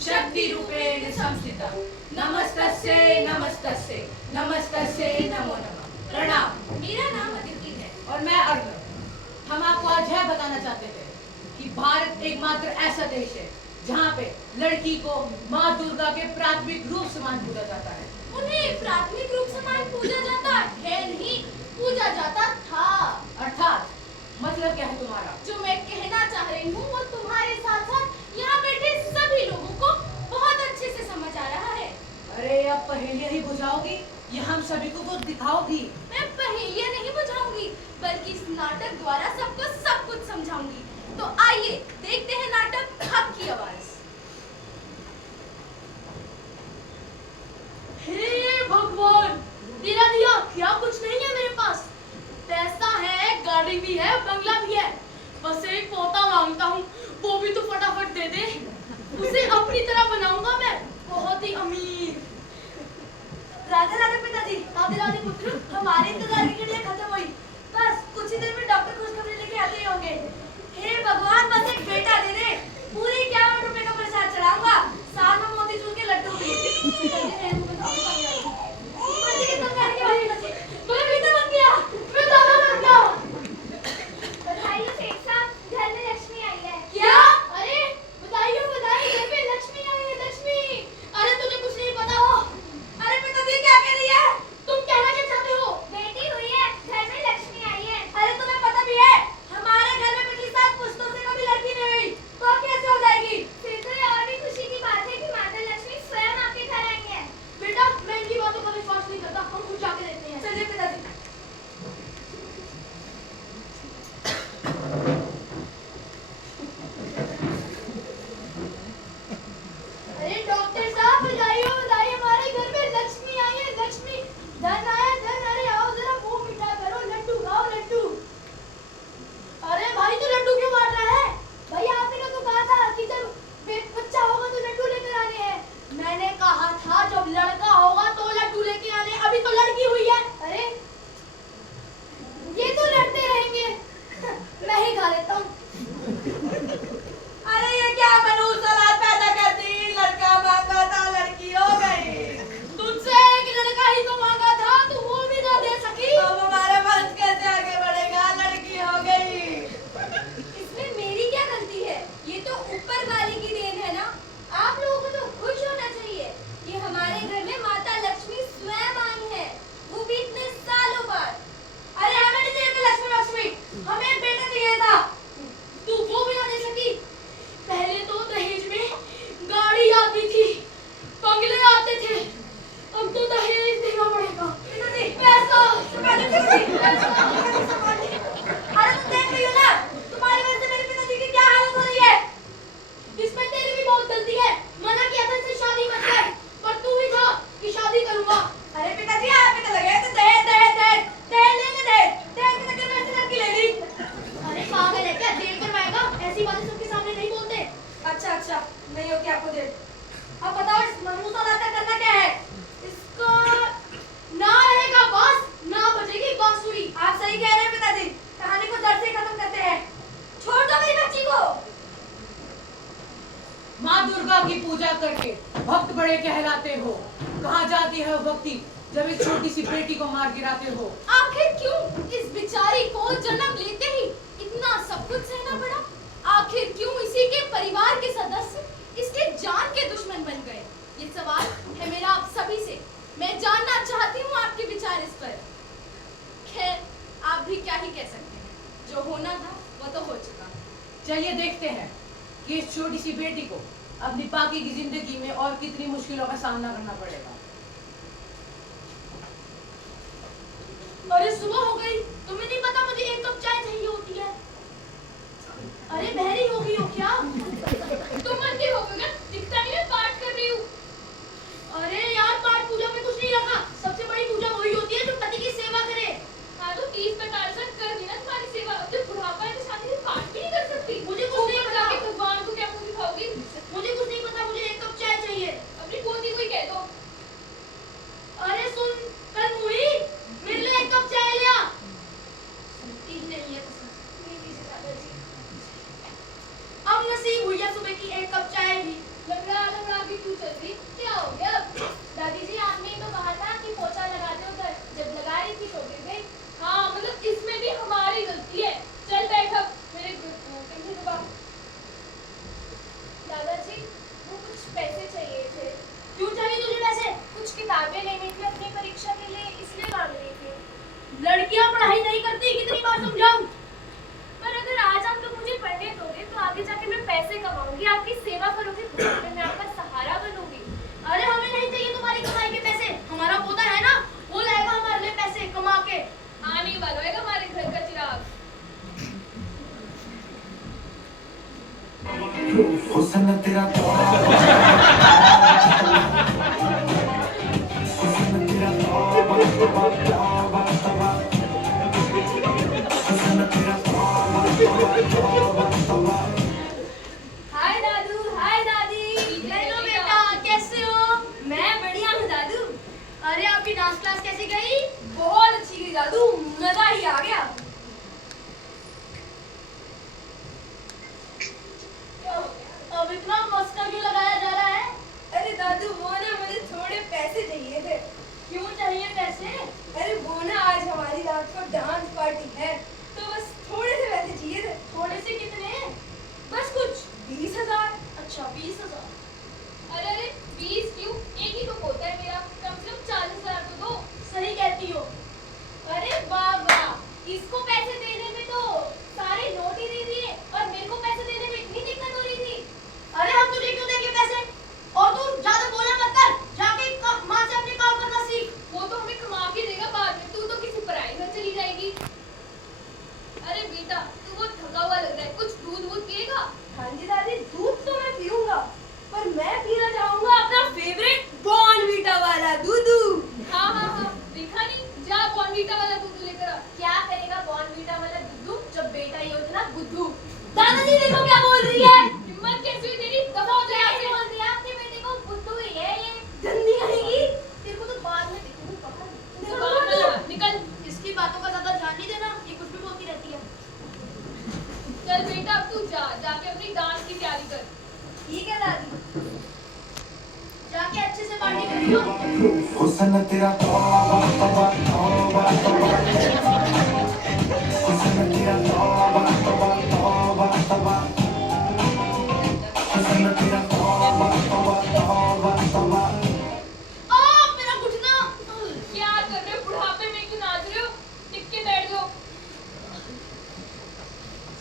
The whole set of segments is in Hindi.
शक्ति रूपेण संस्थिता। नमस्तस्यै नमस्तस्यै नमस्तस्यै नमो नमः। प्रणाम। मेरा नाम अदिति है और मैं अर्नब। हम आपको आज यह बताना चाहते थे कि भारत एकमात्र ऐसा देश है जहाँ पे लड़की को माँ दुर्गा के प्राथमिक रूप समान पूजा जाता है। उन्हें प्राथमिक रूप समान पूजा जाता है नहीं, पूजा जाता था। अर्थात मतलब क्या है तुम्हारा? जो मैं कहना चाह रही हूँ वो तुम्हारे साथ साथ यहाँ बैठे सभी लोगों को बहुत अच्छे से समझ आ रहा है। अरे अब पहेलियाँ ही बुझाओगी या हम सभी को कुछ दिखाओगी? मैं पहेलियाँ नहीं बुझाऊंगी बल्कि इस नाटक द्वारा सबको सब कुछ समझाऊंगी। तो आइए देखते हैं नाटक हक की आवाज। हे भगवान, तेरा दिया क्या कुछ नहीं है मेरे पास। पैसा है, गाड़ी भी है, बंगला भी है, बस एक पोता मांगता हूँ, वो भी तो फटाफट दे दे। उसे अपनी तरह बनाऊंगा मैं, बहुत ही अमीर। राधे राधे पिताजी, राधे राधे पुत्र, हमारे इंतजार की घड़ियां खत्म हुई, बस कुछ ही देर में डॉक्टर खुशखबरी लेके आते ही होंगे। हे भगवान, बस एक बेटा दे दे, पूरे 51 रुपए का प्रसाद चढ़ाऊंगा, साथ में मोतीचूर के लड्डू भी। की पूजा करके भक्त बड़े कहलाते हो। कहाँ जाती है वो भक्ति जब एक छोटी सी बेटी को मार गिराते हो? आखिर क्यों इस बेचारी को जन्म लेते ही इतना सब कुछ सहना पड़ा? आखिर क्यों इसी के परिवार के सदस्य इसके जान के दुश्मन बन गए? ये सवाल है मेरा आप सभी से। मैं जानना चाहती हूँ आपके विचार इस पर। खैर, आप भी क्या ही कह सकते हैं, जो होना था वो तो हो चुका। चलिए देखते हैं कि इस छोटी सी बेटी को अपनी बाकी की जिंदगी में और कितनी मुश्किलों का सामना करना पड़ेगा। अरे सुबह हो गई, तुम्हें नहीं पता मुझे एक कप चाय चाहिए होती है। अरे बहरी हो गई हो क्या? तुम अंधी हो गई, दिखता नहीं मैं पाठ कर रही हूँ। अरे यार, पाठ पूजा में कुछ नहीं रखा, सबसे बड़ी पूजा वही होती है जो पति की सेवा करे। हाँ तो 30-45 कर देना तुम्हारी सेवा, जब बुढ़ापा है तो शादी में पाठ भी नहीं कर सकती। मुझे कुछ नहीं पता कि भगवान को क्या पूरी खाओगी। मुझे कुछ नहीं पता, मुझे एक कप चाय चाहिए। अपनी पोती को ही कह दो। अरे सुन, कल मुई मेरे लिए एक कप चाय ले आ। सुनती ही नहीं है, अब नसीब हुस्न तेरा तौबा हुस्न तेरा तौबा तौबा तौबा तौबा हुस्न तेरा तौबा तौबा तौबा तौबा। हाय दादू, हाय दादी। हेलो बेटा, कैसे हो? मैं बढ़िया हूँ दादू। अरे आपकी डांस क्लास कैसी गई? बहुत अच्छी गई दादू, मजा ही आ गया। अब इतना मस्का क्यों लगाया जा रहा है? अरे दादू वो ना मुझे थोड़े पैसे चाहिए थे। क्यों चाहिए पैसे? अरे वो ना आज हमारी रात को डांस पार्टी है तो बस थोड़े से पैसे चाहिए थे। थोड़े से कितने? बस कुछ 20,000। अच्छा 20,000। अरे 20 क्यों? एक ही तो होता है मेरा, कम से कम 40,000 तो दो। सही कहती हो। अरे वाह वाह, इसको पैसे देने में तो सारे नोट ही दे दिए और मेरे को पैसे देने में इतनी दिक्कत हो रही थी। अरे हम तुझे क्यों देंगे पैसे? और तू ज्यादा बोला मत कर, जाके माँ से अपने काम करना सीख। वो तो हमें कमा के देगा बाद में, तू तो किसी पराई घर चली जाएगी। अरे बेटा तू बहुत थका हुआ लग रहा है, कुछ दूध वूध पिएगा? हाँ जी दादी, दूध तो मैं पीऊंगा पर मैं पीना चाहूंगा अपना फेवरेट बॉर्नवीटा वाला दूध। हाँ हाँ हाँ, देखा नहीं, जा बॉर्नवीटा वाला दूध लेकर आ। क्या करेगा बॉर्नवीटा वाला दूध जब बेटा ही होता ना बुद्धू। दादाजी देखो क्या बोल रही है। हिम्मत कैसी हुई तेरी, दफा हो जाए। ऐसे बोल दिया आपके बेटे को बुद्धू ही है ये। गंदी कहेगी। तेरे को तो बाद में दिखूंगी, पकड़ निकल। इसकी बातों का ज्यादा ध्यान नहीं देना, ये कुछ भी बोलती रहती है। चल बेटा अब तू जाके अपनी डांस की तैयारी कर। ठीक है दादी। जाके अच्छे से पार्टी करियो। हुस्न तेरा तौबा तौबा तौबा तौबा हुस्न तेरा तौबा तौबा तौबा तौबा हुस्न तेरा तौबा तौबा तौबा तौबा। मेरा घुटना। क्या कर रहे हो, बुढ़ापे में क्यों नाच रहे हो? टिक के बैठ जाओ।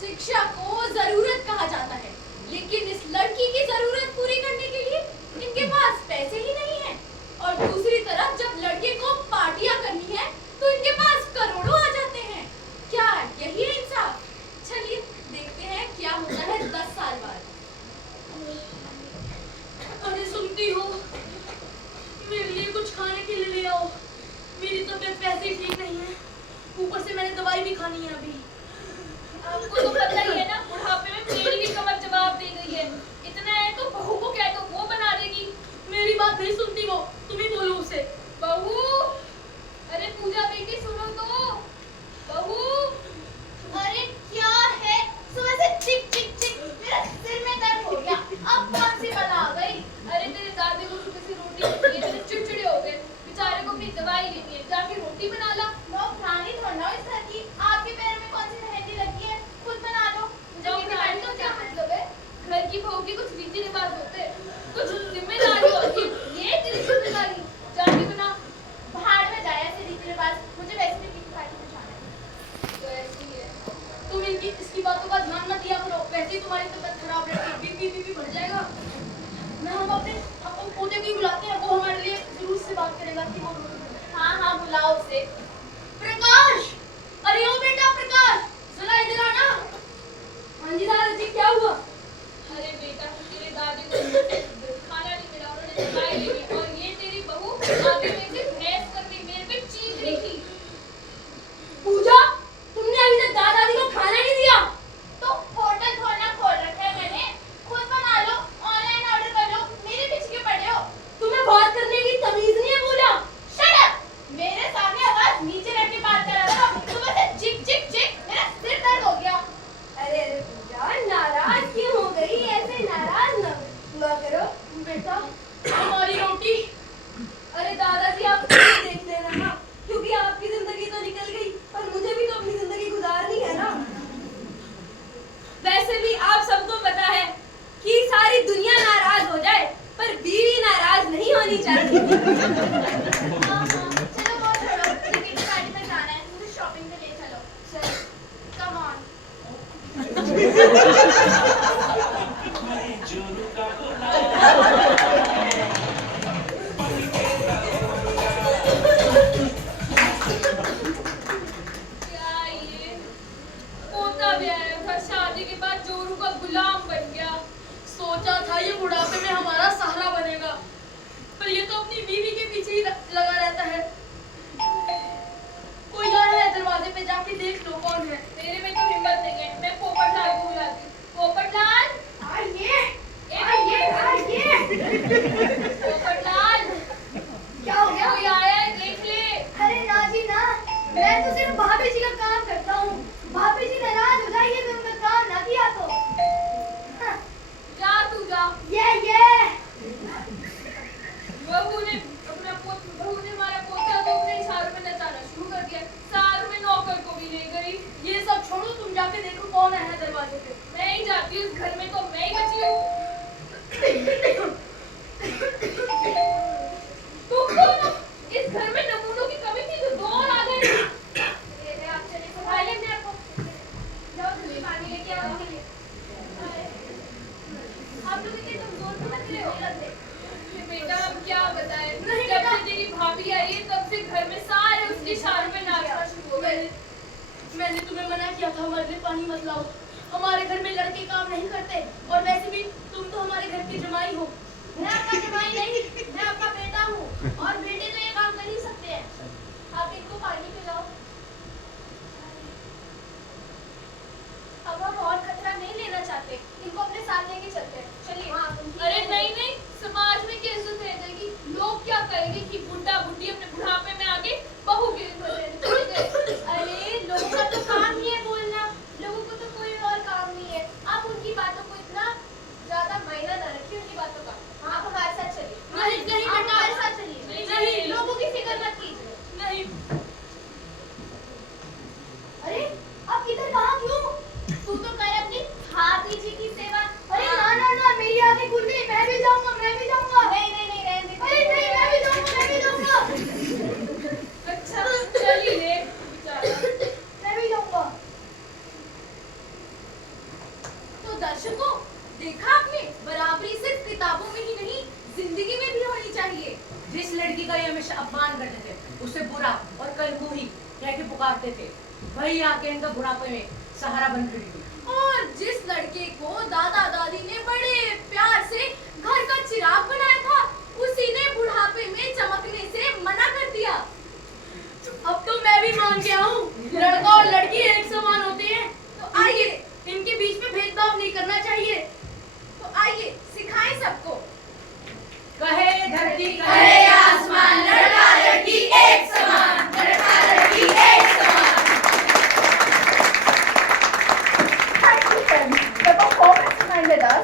शिक्षा को जरूरत कहा जाता है, लेकिन इस लड़की की जरूरत पूरी करने के लिए इनके पास पैसे ही नहीं है। और दूसरी तरफ जब लड़के को पार्टियां करनी है तो इनके पास करोड़ों आ जाते हैं। क्या यही है इंसाफ? चलिए देखते हैं क्या होता है 10 साल बाद। अरे सुनती हो, मेरे लिए कुछ खाने के लिए ले आओ। मेरी तबीयत वैसे ही ठीक नहीं है, ऊपर से मैंने दवाई भी खानी है अभी। आपको तो पता ही है ना, बुढ़ापे में मेरी भी कमर जवाब दे गई है। इतना है तो बहू को कह दो, वो बना देगी। मेरी बात नहीं सुनती वो, तुम ही बोलो उसे। बहू, अरे पूजा बेटी सुनो तो। बहू, अरे क्या है, सुबह से चिक चिक चिक, मेरा सिर में दर्द हो गया। अब कौन सी बना आ गई? अरे तेरे दादी को सुबह से रोटी नहीं दी है, तेरे चिड़चिड़े हो गए। बेचारे को भी दवाई लेनी है, जाके रोटी बना ला। मैं प्राणी थोड़ा इस घर की, आपके पैर में कौन सी मेहंदी लगी है? खुद बना लो। मुझे तो क्या मतलब है? घर की बहू की कुछ रीति रिवाज होते हैं, कुछ जिम्मेदारी होती है। ये तेरी जिम्मेदारी, जाके बना। भाड़ में जाए ऐसे रीति रिवाज, मुझे वैसे भी किसी पार्टी में जाना है। तो ऐसी है, तुम इसकी बातों का ध्यान मत दिया करो, वैसे ही तुम्हारी तबीयत खराब रहती है, बीपी बढ़ जाएगा। हम अपने पोते को ही बुलाते हैं, वो हमारे लिए जरूर से बात करेगा कि वो। हाँ हाँ बुलाओ उसे। प्रकाश, अरे ओ बेटा प्रकाश, जरा इधर आना। हाँ जी दादाजी, क्या हुआ? अरे बेटा तेरे दादी को खाना नहीं मिला, उन्होंने दवाई ले ली और ये तेरी बहू आगे में से बहस कर रही, मेरे पे चीख रही थी। पूजा, तुमने अभी तक दादाजी को खाना नहीं दिया? तो होटल थोड़ा ना खोल रखा है मैंने, खुद बना लो, ऑनलाइन ऑर्डर कर लो, मेरे पीछे क्यों पड़े हो? तुम्हें बात करने की तमीज नहीं है पूजा? Shut up! मेरे सामने आवाज नीचे रख के बात कर रहा था, सुबह से चिक चिक चिक, मेरा सिर दर्द हो गया। अरे पूजा, नाराज क्यों हो गई? ऐसे नाराज न हुआ करो। बेटा हमारी रोटी। अरे दादाजी आप खुद देख लेना ना, क्योंकि आपकी जिंदगी तो निकल गई पर मुझे भी तो अपनी जिंदगी गुजारनी है ना। वैसे भी आप सबको पता है कि सारी दुनिया नाराज हो जाए पर बीवी नाराज नहीं होनी चाहिए। हाँ हाँ चलो वो छोड़ो, मुझे किटी पार्टी में जाना है, मुझे शॉपिंग पे ले चलो। चल कम ऑन। क्या ये पोता भी आया था, शादी के बाद जोरू का गुलाम बन गया। अपनी बीवी के पीछे ही लगा रहता है। कोई आया है दरवाजे पे, जाके देख लो कौन है। मेरे में तो हिम्मत नहीं है, मैं पोपटलाल को बुलाती हूँ। पोपटलाल, आइए आइए आइए। पोपटलाल, क्या हो गया? कोई आया है, देख ले। अरे ना जी ना, मैं तो सिर्फ भाभी जी का काम करता हूँ। भाभी जी नाराज हो जाइए तो उनका काम ना किया तो। हाँ, जा तू जा। ये बहू ने हमारा पोता तो अपने इशारों में नचाना शुरू कर दिया। साथ में नौकर को भी ले गई। ये सब छोड़ो, तुम जाके देखो कौन है दरवाजे पे। मैं ही जाती हूँ, इस घर में तो मैं ही बची हूँ। तुम तो ना, इस घर में नमूनों की कमी थी तो दो और आ गए। आप चलिए, संभालिए अपने आप को। जाओ जल्दी पानी लेके आओ। आप लोग इतने कमजोर क्यों लग रहे हो? बेटा अब क्या बताएं, नहीं जब बेटा। से तेरी भाभी आई है तब से घर में सारे उसके इशारों में नाचना शुरू हो गए। मैंने तुम्हें मना किया था हमारे लिए पानी मत लाओ। हमारे घर में लड़के काम नहीं करते, और वैसे भी तुम तो हमारे घर की जमाई हो। मैं आपका जमाई नहीं, मैं आपका बेटा हूँ, और बेटे तो ये काम कर ही सकते हैं। आप इनको पानी पिलाओ। अब हम और खतरा नहीं लेना चाहते, इनको अपने साथ लेके चलते हैं। चलिए। हाँ तुम ठीक अरे है। नहीं नहीं, समाज में क्या इज्जत रह जाएगी? लोग क्या कहेंगे कि बुढ़ा बुढ़ी अपने बुढ़ापे में आके बहू के अरे लोगों का तो काम ही है बोलना, लोगों को तो कोई और काम नहीं है। आप उनकी बातों को इतना ज्यादा मायना ना रखिए उनकी बातों का। आप हमारे साथ चलिए। नहीं, नहीं आप बेटा। हमारे साथ चलिए। नहीं। लोगों की फिक्र मत कीजिए। नहीं। अरे आप इधर वहाँ क्यों? तू तो करे अपनी भाभी जी की सेवा। अरे ना ना ना, मेरी आंखें खुल गई, मैं भी जाऊंगा, मैं भी जाऊंगा। नहीं नहीं नहीं, रहने दे। अरे नहीं, मैं भी जाऊंगा, मैं भी जाऊंगा। अच्छा चल ही ले बेचारा। मैं भी जाऊंगा। तो दर्शकों, देखा आपने, बराबरी सिर्फ किताबों में ही नहीं, जिंदगी में भी होनी चाहिए। जिस लड़की का ये हमेशा अपमान करते थे, उसे बुरा और कलमुही कह के पुकारते थे, वही आके इनका बुढ़ापे में सहारा बन खड़ी हुई। और जिस लड़के को दादा दादी ने बड़े प्यार से घर का चिराग बनाया था, उसी ने बुढ़ापे में चमकने से मना कर दिया। अब तो मैं भी मान गया हूँ, लड़का और लड़की एक समान होते हैं। तो आइए, इनके बीच में भेदभाव नहीं करना चाहिए। तो आइए सिखाएं सबको। कहे धरती कहे